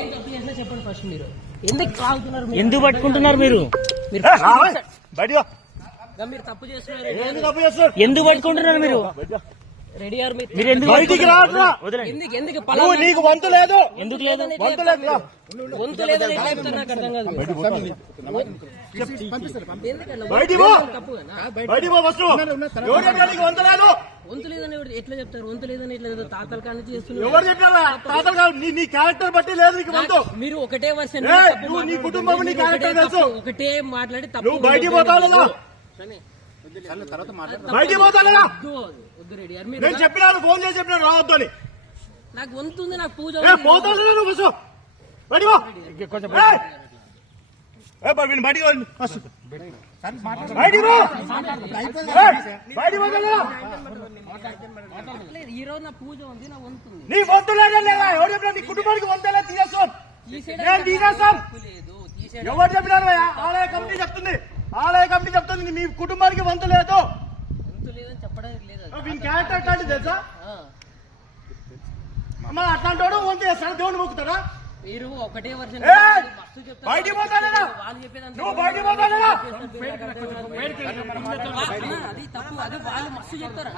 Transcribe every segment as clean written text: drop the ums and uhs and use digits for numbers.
ఏం తప్పు చేసినా చెప్పండి ఫస్ట్. మీరు ఎందుకు లాగుతున్నారు? ఎందుకు పట్టుకుంటున్నారు మీరు? మీరు తప్పు చేస్తున్నారు. ఎందుకు పట్టుకుంటున్నారు మీరు? రెడీ ఆర్ మీరు ఎందుకు బయటికి రావట్రా? ఎందుకు నీకు వంతు లేదు? ఎందుకు లేదు? వంతు లేదని నాకు అర్థం కాదు. వంతు లేదని ఎట్లా చెప్తారు? వంతు లేదని ఎట్లా తాతల కానీ చేస్తున్నారు. నీ క్యారెక్టర్ బట్టి లేదు నీకు వంతు. మీరు ఒకటే వర్షన్ నీ కుటుంబం నీ క్యారెక్టర్ తెలుసు. ఒకటే మాట్లాడి తప్పు బయటికి పోతావు. బయటికి పోతాను. వద్దు రెడీ ఆర్. నేను చెప్పినాను, ఫోన్ చేసి చెప్పినాను రావద్దు అని. నాకు వంతు ఉంది, నాకు పూజ పోతాను. ఈ రోజు నా పూజ ఉంది, నా వంతు ఉంది. నీ వంతు లేదా? ఎవరు చెప్పినా నీ కుటుంబానికి వంతేలా తీసేస్తాం. నేను తీసేస్తాం. ఎవరు చెప్పినారు? ఆలయ కమిటీ చెప్తుంది. ఆలయ కమిటీ చెప్తుంది మీ కుటుంబానికి వంతు లేదు. వంతు లేదని చెప్పడానికి లేదు. వీని క్యారెక్టర్ అట్లాంటి తెలుసా? అమ్మా అట్లాంటి వాడు వంతు చేస్తాడు, దేవుడు మొక్కుతాడా? మీరు ఒకటే వర్షన్ బయటికి పోతాడా? వాళ్ళు చెప్పేదాన్ని నువ్వు బయటికి పోతాడా? అది తప్పు. అది వాళ్ళు మస్తు చెప్తారు.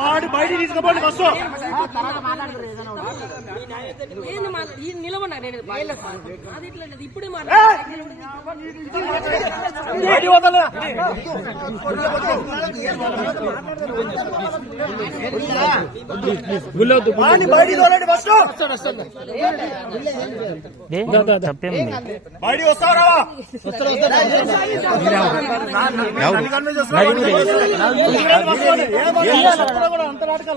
వాడు బయటికి తీసుకుపోండి బస్సు. నిలబడినా నేను అది ఇట్లా ఇప్పుడే బయటికి పోతాడా? బయటికి తోలండి బస్సు. బయటికి వస్తారా? అంత నాటకాలు